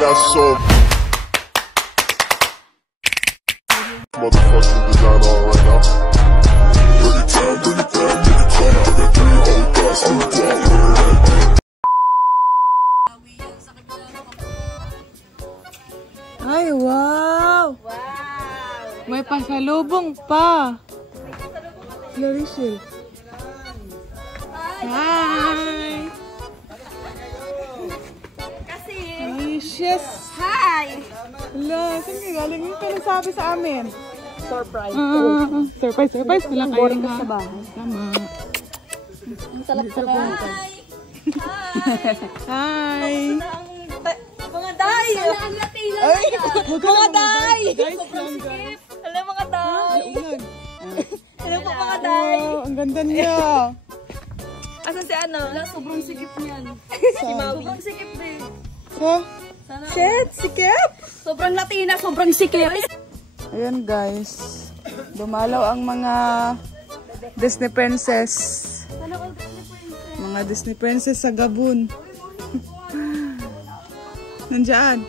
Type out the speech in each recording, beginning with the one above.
got so motherfucking design on right now. Bring it down, bring it down, bring it down. I got 3 old guys in the block. Ay, wow! May pasalubong pa. Clarissa. Hi! Precious! Hi! Hala, saan ka galing? Yung pinasabi sa amin. Surprise. Surprise pala kayo ha. Sa bahay. Tama. Ang salap sa bahay. Hi! Mga day! Ay! Mga day! Guys, lang guys. Hello mga day! Hello po mga day! Oh, ang ganda niya. Asan si ano? Wala, sobrang sikip niyan. Si Maui. Sobrang sikip din. So, Shit, sikip! Sobrang Latina, sobrang sikip. ayan guys. Dumalaw ang mga Disney princess. Mga Disney princess sa Gabon. Nandiyan.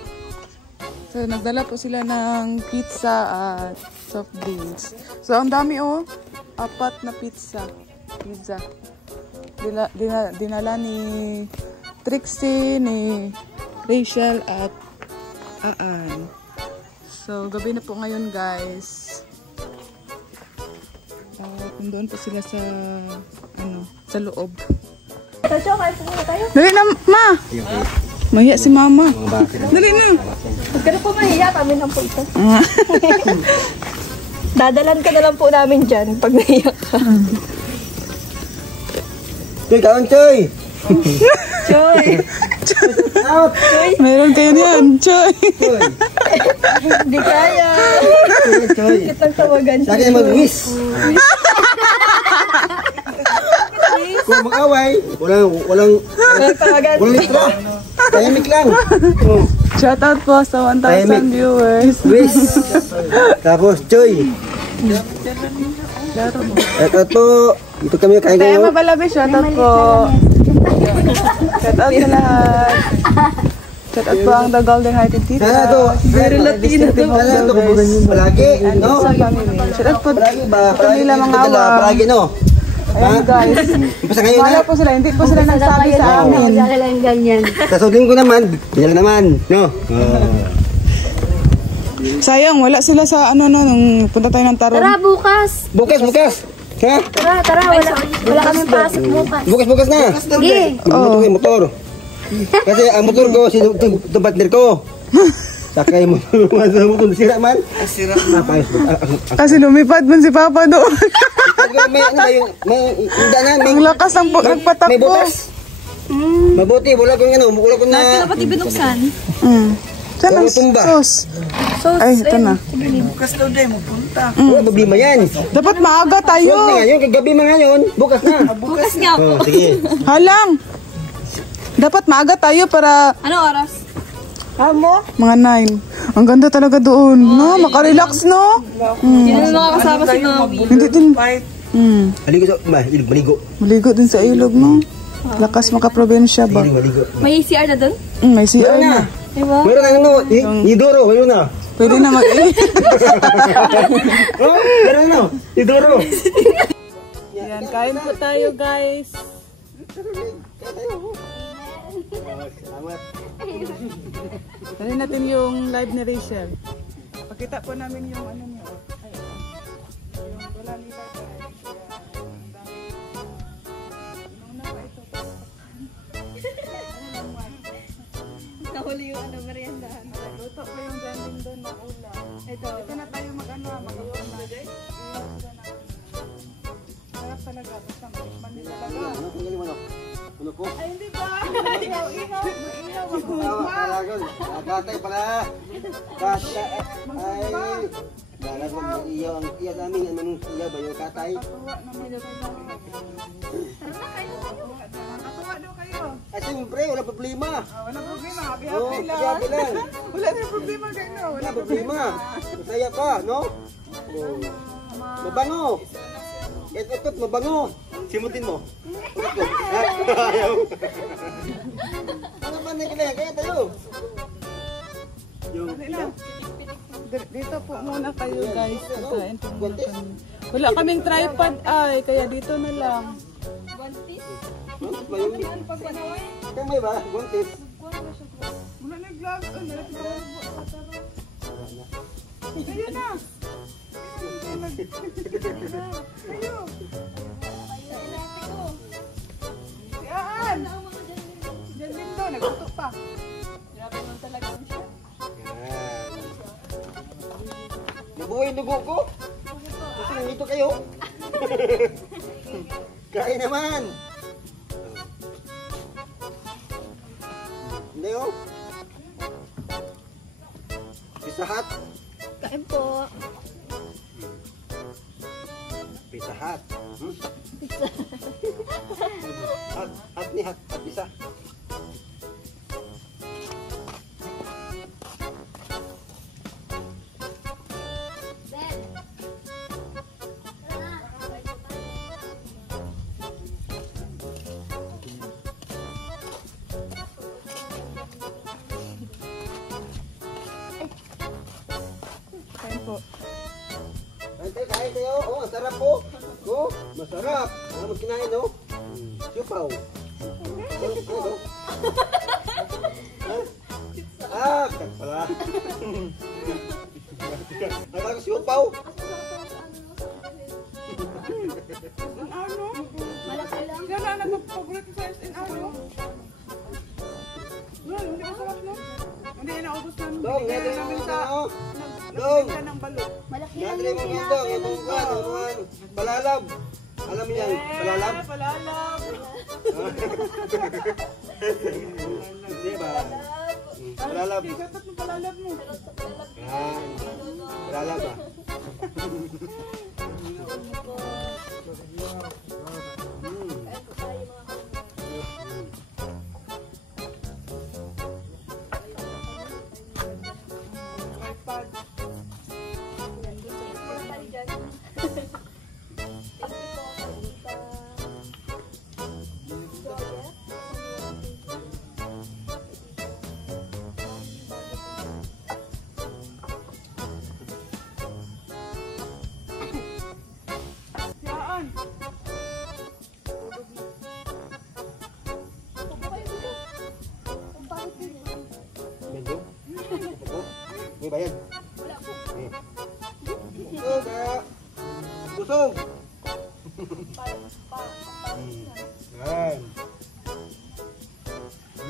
So, nagdala po sila ng pizza at soft drinks. So, ang dami oh. 4 na pizza. Dinala ni Trixie, ni Rachel at Aan. So, gabi na po ngayon guys. Doon po sila sa sa loob. Tacho, kain po muna tayo. Dali na, ma! Mahiya si mama. Dali na. Huwag ka na po mahiya, kami lang po ito. Dadalan ka na lang po namin dyan pag nahiya ka. Choy, kaon Choy! Choy! Meron kayo niyan, Choy. Hindi kaya. Choy! Kitang tawagan siya. Lagi mag-wish! Kung mag-away, walang tawagan. walang litra. Tahimik lang. Shoutout po sa 1,000 viewers. Wish! Tapos Choy! Ito po, ito kami kain Kaya ngayon. mabalabi, shoutout po. Shoutout sa lahat. Shoutout po ang The Golden Hearted Tita. Sana to, Very Latino to. sana to kabugan yung palagi, no? Sa family. Shoutout po. Palagi ba? Palagi nila mga dala, awa. palagi, no? Ayan guys. Basta ngayon Wala na. po sila, hindi po sila nagsabi sa amin. Sasabihin ko naman, pinala naman, no? Sayang, wala sila sa nung punta tayo ng Taron. Tara, bukas. Bukas! Ha? Tara, wala kami pasok bukas. Bukas na! Sige. Motor. Kasi ang motor ko, itong partner ko. Sakay mo, sira man. Sira na. Kasi lumipad man si Papa doon. May Ang lakas ng nagpatakbo. may butas. Mabuti, wala kong wala kong na... Pati binuksan. Saan ang Wala tumba. sauce? Ay, ito na. Wala problema yan. Dapat maaga tayo. Huwag na nga yun, kagabi mga yun, bukas na. Bukas nga po. Sige. Halang. Dapat maaga tayo para Ano oras? mga 9. Ang ganda talaga doon. No, makarelax no? Hindi na makakasama si Maui. Hindi din. Maligo sa, maligo. Maligo din sa ilog no. Lakas makaprobinsya ba? Maligo. May CR na dun? May CR na. Diba? Meron na Idoro, meron na. Pwede na Oh, meron na, Idoro. Yan, kain po tayo guys. Dali natin yung live ni Rachel. Pakita po namin yung niyo. Ay, yung wala nila guys. Una pa ito. Nahuli yung meriendahan. Luto pa yung danding doon na ulam. Ito na tayo mag-ulam na guys. Sarap talaga. Basta malikman nila talaga. Ay, hindi ba? Ihaw. Katay pala. Katay. Ay. Dalag mo iyaw ang iyaw namin. Anong iyaw ba yung katay? Natuwa daw kayo. Ay, siyempre, wala problema. Walang problema. Happy Oo, lang. happy lang. Wala na problema kayo. Wala problema. Masaya pa, no? Oh. Mabango. Ito, mabango. Simutin mo. Ayaw. Ano ba na kaya? Kaya tayo. Dito po muna kayo guys. Kain po muna kami. Wala kaming tripod ay, kaya dito na lang. Buntis? Buntis ba yun? Pag panaway? Kamay ba? Buntis? Wala na vlog. Ayun na. Ayo. Yan. Diyan din doon. Nagtutok pa. Grabe naman talaga ang siya. Yan. Nabuhay yung dugo ko. Kasi nandito kayo. Kain naman. Hindi oh. Pizza Hut. Kain po. Pizza Hut. Hut ni Hut. Hut pizza. Kain po. Kain tayo. Oh, masarap po. Oh, masarap. Ano mo kinain, no? Siupaw. Ano? Ah, kat pala. Akala ko siupaw. Ang ano? Malaki lang. Yan na, nagpapaborito sa SN ano? Hindi ko sarap no? Hindi, naubos namin. Dong, Bigyan neto namin mo sa... ano? Nagbigyan ng balot. Malaki lang Nadali yung mo dito. tinapay Yung ng buwan, palalab. Alam mo yan, palalab? Palalab. Hindi ba? Palalab. Gatat mo palalab mo. Yan. Palalab ba? Tripod. Yaan. Medyo? Opo. May bayad? Busog ha! Busog! Yan.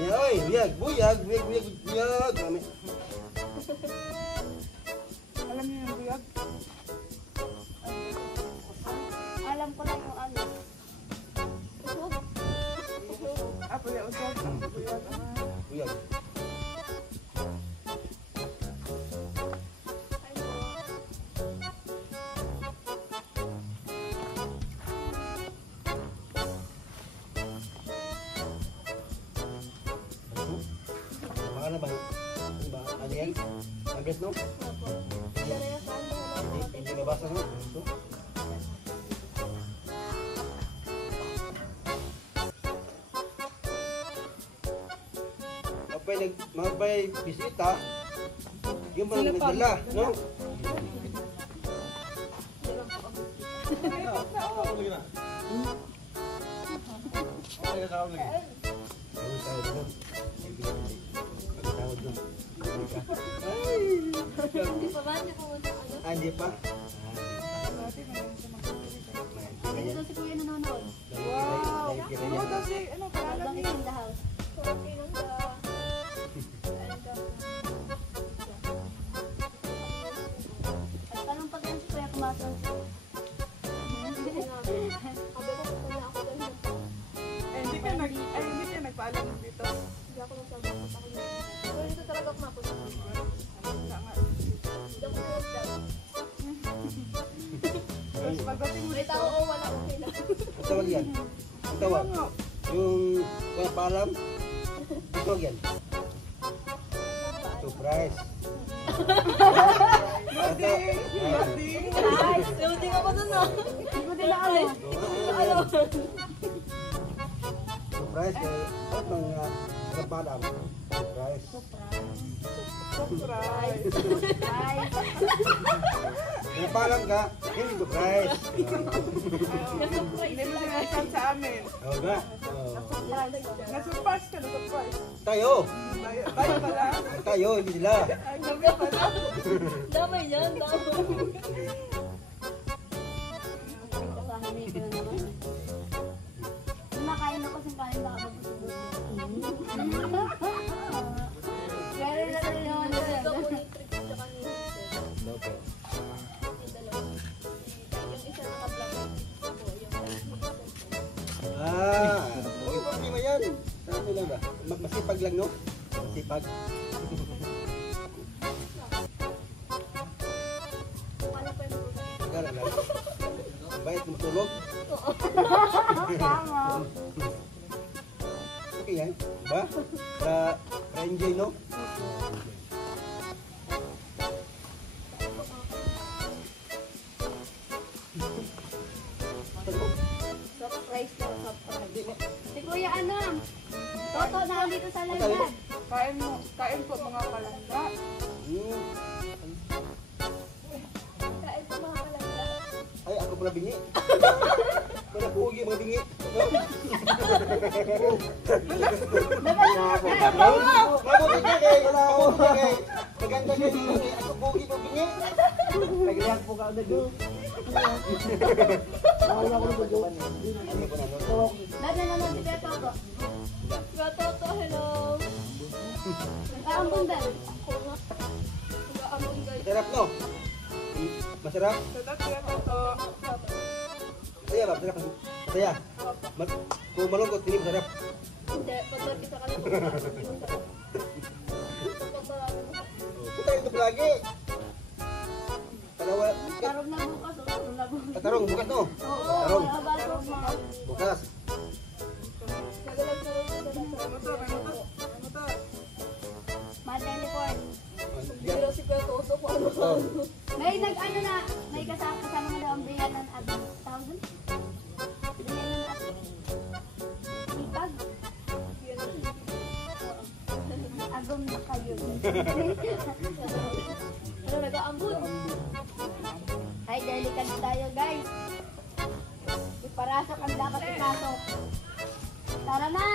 Oy, buyag, buyag, buyag, buyag, buyag. Alam niyo yung buyag? Alam ko lang yung ano. Usog. Ah, pala usog. Buyag. Buyag. Baka na ba? Ano ba? Ano yan? Agres no? Hindi nabasa no? Ito? Mabay bisita, yung ba nagdala, no? Hindi pa ba? Hindi pumunta ano? Ah, hindi pa? Dito si Kuya nanonood. Wow! Ano daw si, ano, palalab Habang niya? in the house. At tanong pag yan si Kuya kumasang. Hindi ka nagpaalam dito. Hindi ako nagsabi ko sa kanya. Pero dito talaga kumapunta. Wala nga. Hindi ako nagsabi. Tapos pagdating mo May dito, tao o wala okay lang. Ang tawag yan? Ang tawag? ano? Yung kaya paalam? Ang tawag yan? Surprise! Loading! Guys, loading ako dun ah. Hindi ko nila alam. Surprise kaya mga Sa Padang. Surprise. Surprise. May palang ka, hindi surprise. Hindi mo sinasabi sa amin. Oo ba? Nasurprise ka, nasurprise. Tayo. Tayo pala. Tayo, hindi sila. Ay, gabi pala. Damay yan, damay. Kumakain ako sa kain baka magsusunod. Pero na rin naman Ito yun. po yung trick sa kanina. Yung dalawa. Yung isa naka-black. Okay, problema yan. Ano lang ba? Masipag lang, no? Masipag. Gala lang. Bayat mo tulog? Tama. Okay yan. Ba? Para enjoy, no? Surprise daw, surprise. Si Kuya ano? Toto na dito sa lagyan. Kain po mga palangga. Kain po mga kalangga. Ay, ako pala bingi. Pala pugi mga bingi. No? Mabuti ka kay. Mabuti ka kay. Maganda ka bingi. Ako pugi mo bingi. Nagriyak po ka ulit doon. Nakala ko na po doon. Ano po na, no? Lahat na naman si Kuya Toto. Toto, hello. Nagkaambon din. Nag-aambon guys. Masarap, no? Masarap? Sarap kaya to. Masaya ba? Masarap? Masaya? Kung malungkot, hindi masarap. Hindi, pag isa ka lang. Punta ito lagi. Palawa. Tarong na bukas. Tarong na bukas. Tarong, bukas, no? Oo, Tarong. nabasok mo. Bukas. Nagalag sa rin. Ma-teleport. Pero si Kuya Toto po ano. May nag-ano na, may kasama na daw ang biyan ng 1,000. Biyan ng ipag. Agom na kayo. Ano, nag-aambon? Ay, delikad tayo guys. Iparasok ang dapat ipasok. Tara na!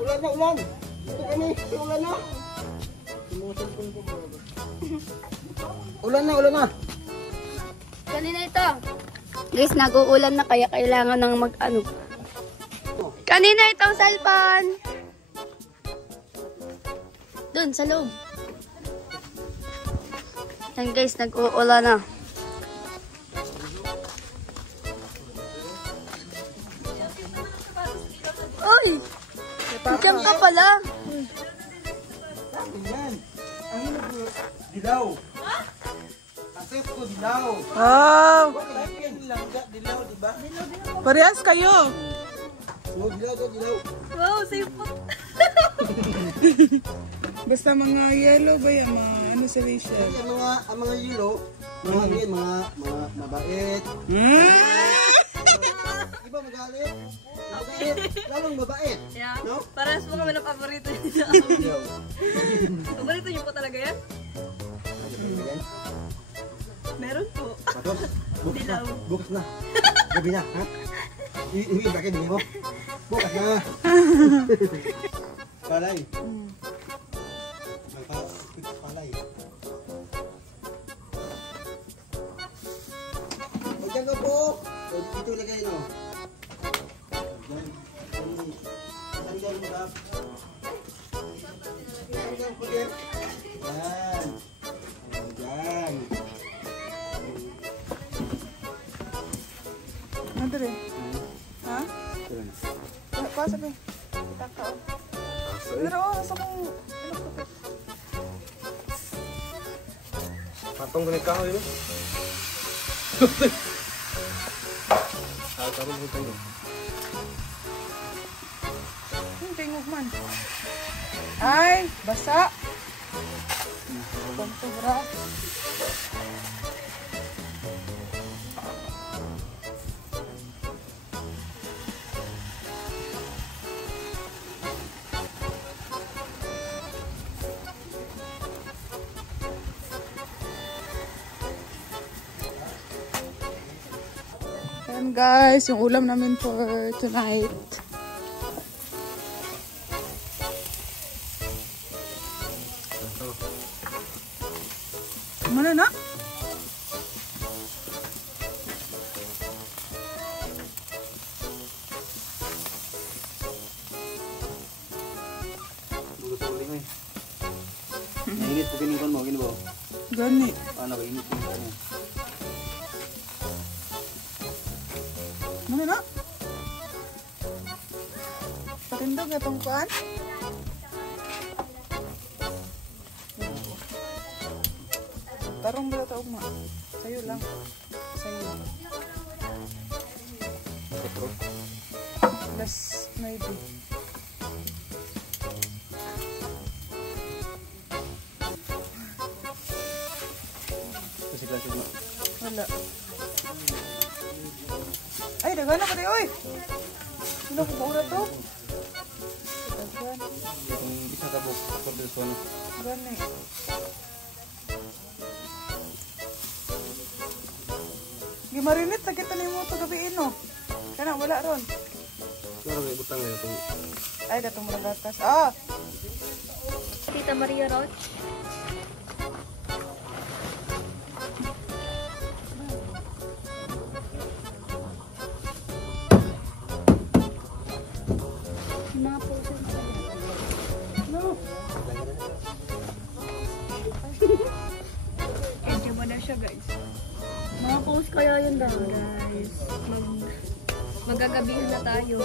Ulan na, ulan! Ito kami, ulan na! Ulan na, ulan na! Kanina ito. Guys, nag-uulan na kaya kailangan ng mag-ano. Kanina itong cellphone. Dun, sa loob. Yan guys, nag-uulan na. Uy! Diyan ka pala. Yan! Ang hino ko, dilaw! Asep ko, dilaw! Wow! Bakit langga, dilaw, diba? Parehas kayo. Oh, dilaw to, dilaw! Wow, safe po. Basta mga yellow ba yan? Mga ano sa facial? Kasi ang mga yellow, mga yun, mga mabait. Iba magalit. Mabait, lalong mabait. Yeah. No? Parehas po kami ng paborito niyo. Dilaw. Paborito niyo po talaga yan? Meron po. Patos, bukas na. Dilaw. Bukas na. Gabi na, ha? Hindi ba kayo mo? Bukas na. Palay. Palay. O, dyan ka po. O, dito lagay, no? Sandal mo ba? Sandal ko din. Yan. O, dyan. Ano rin? Ha? Pasok eh. Kita ka o. Pero sa kong... Patong ganit ka yun. Tarong mo tayo. Tingog man. Ay, basa. Pantubra. guys, yung ulam namin for tonight. Mana na? Init po kining mo, gini ba? Gani. Paano ba init mo? Mana na? Patindog itong kuan? Tarong ba ito, Uma? Sa'yo lang. Sa'yo. Less, maybe. Kasi klase mo. Wala. Ay, dagana ka rin, oy! Sino ko ba to? Dagan. Yung isa ka po, for this one. Gani. Gimarinit, sakit na mo ito gabiin, no? Kana, wala ron. Pero may butang na ito. Ay, datong muna gatas. Ah! Tita Maria Roch. Mga puso. No. Medyo ba na siya, guys? Mga post kaya yun daw. Guys, magagabihan na tayo.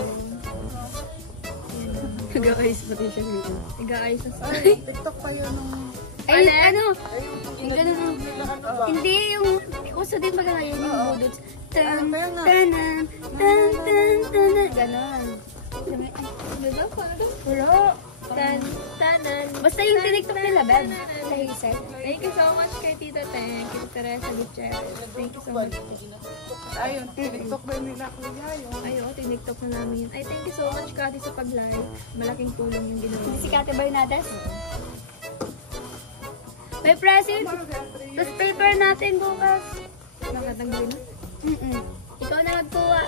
Nag-ayos pa din siya dito. Nag-aayos na sa... Ay, TikTok pa yun nung... Ay, ano? Yung ganun. Hindi, yung uso din baga ngayon yung budots. Tan, kaya nga. tanan, tan, tan, tanan. Ganon. Diba? Paano daw? Wala. Tan, tanan. Basta yung tiniktok nila, Beb. Sa Hazel. Thank you so much kay Tita Teng, kay Teresa Gutierrez. Thank you so much. Ayun, TikTok ba nila kuya yun? Ay, oh, tiniktok na namin yun. Ay, thank you so much, Kati, sa pag-live. Malaking tulong yung ginawa. Si Kate Bernadette. May present. Tapos paper natin bukas. Nakatanggalin na. Ikaw na magkuha.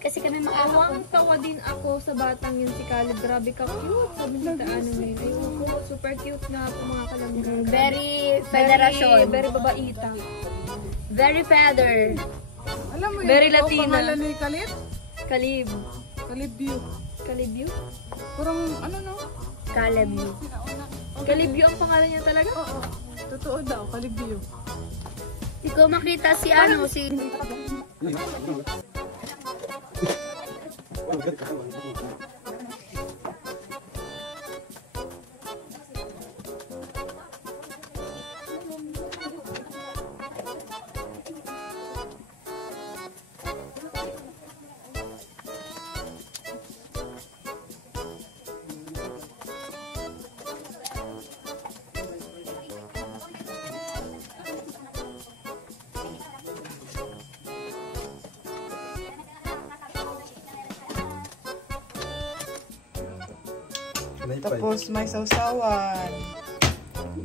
Kasi kami makakapon. Awang tawa din ako sa batang yun si Caleb. Grabe ka cute. Sabi ni Taano mo yun. Ay, ko, super cute nga po mga kalangga. Very federation. Very babaita. Very feather. Alam mo yun, Very ikaw Latina. pangalan ni Kalib? Kalib. Kalib View. Kalib yun? Kurang, ano no? Caleb. Kalib yun ang pangalan niya talaga? Oo. Totoo daw, Kalib View. Ikaw makita si ano, si... Tapos may sausawan.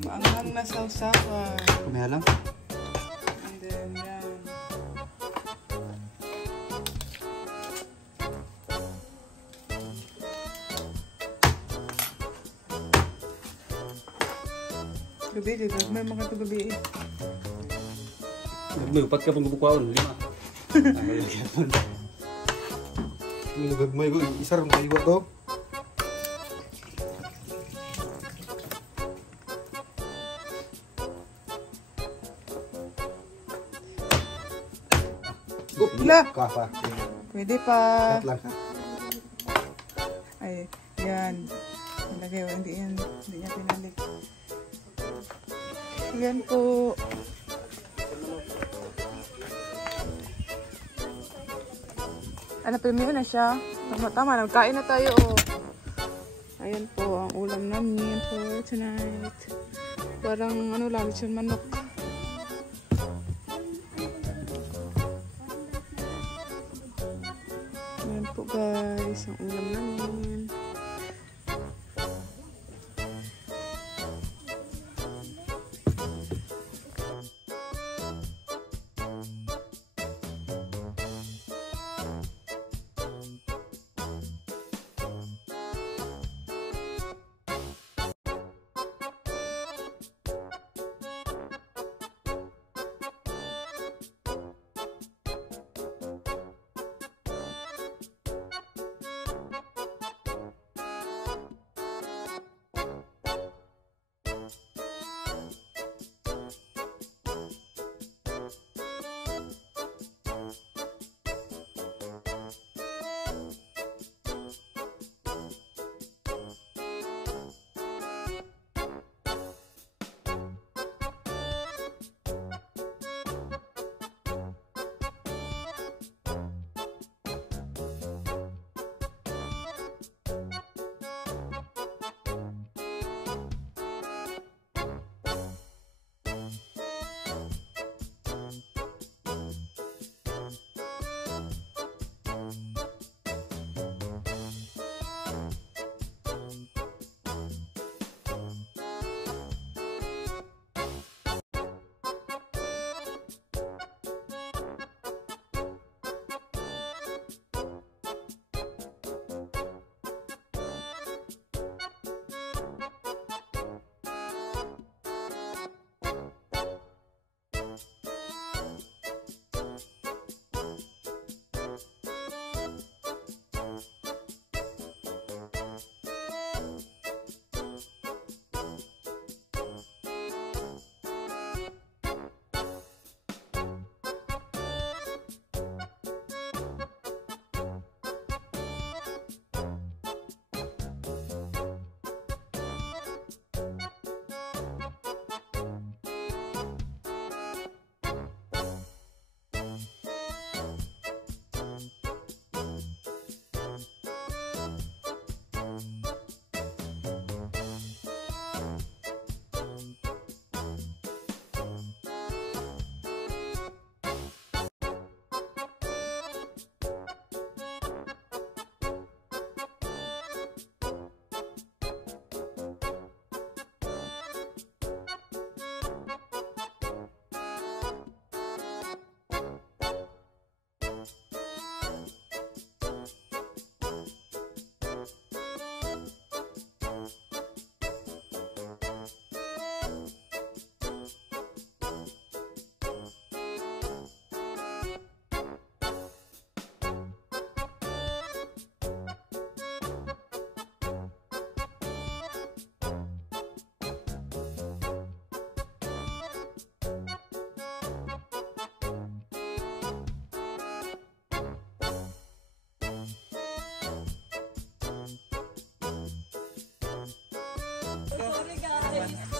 Maanghang na sausawan. Kumaya lang. And then, yan. Gabi, dito. May mga ito gabi eh. Nagmayupat ka pang bukwaon, 5. Nagagmay ko, isa rin kayo to. Wala. Kafa. Pwede pa. Lang ka. Ay, yan. Nalagay, hindi yan. Hindi niya pinalik. Yan po. Ano, premium na siya. Tama, nagkain na tayo. Oh. Ayan po ang ulam namin for tonight. Parang ano lang, lechon manok. Ayan po guys, ang ulam namin.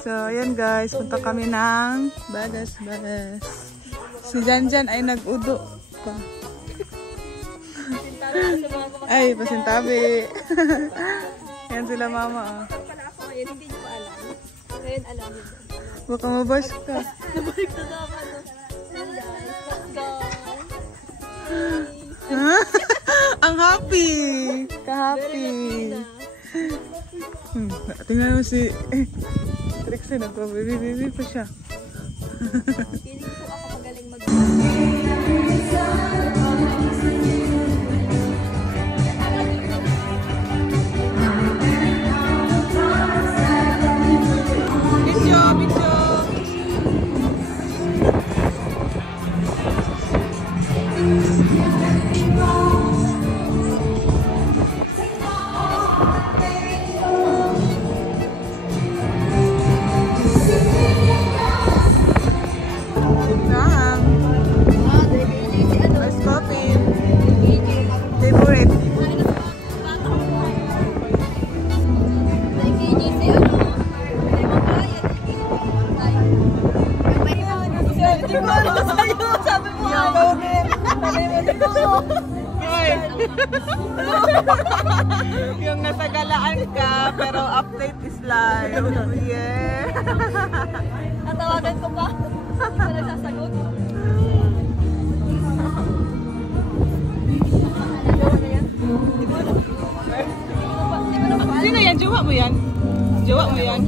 So, ayan guys, punta kami ng Bagas. Si Janjan ay nag-udo pa. Ay, pasintabi. Yan sila mama. Oh. Pala ako ngayon, hindi nyo pa alam. Ngayon alam nyo. Baka mabas ka. Nabalik na naman. Let's go. Ang happy! Ka-happy! Tingnan mo si Trixie, nagpa-baby pa siya. Feeling ko ako magaling mag- Yung nasa galaan ka, pero update is live. Yeah. Natawagan ko pa. Hindi ko nagsasagot. Sino yan? Jowa mo yan? Jowa mo yan?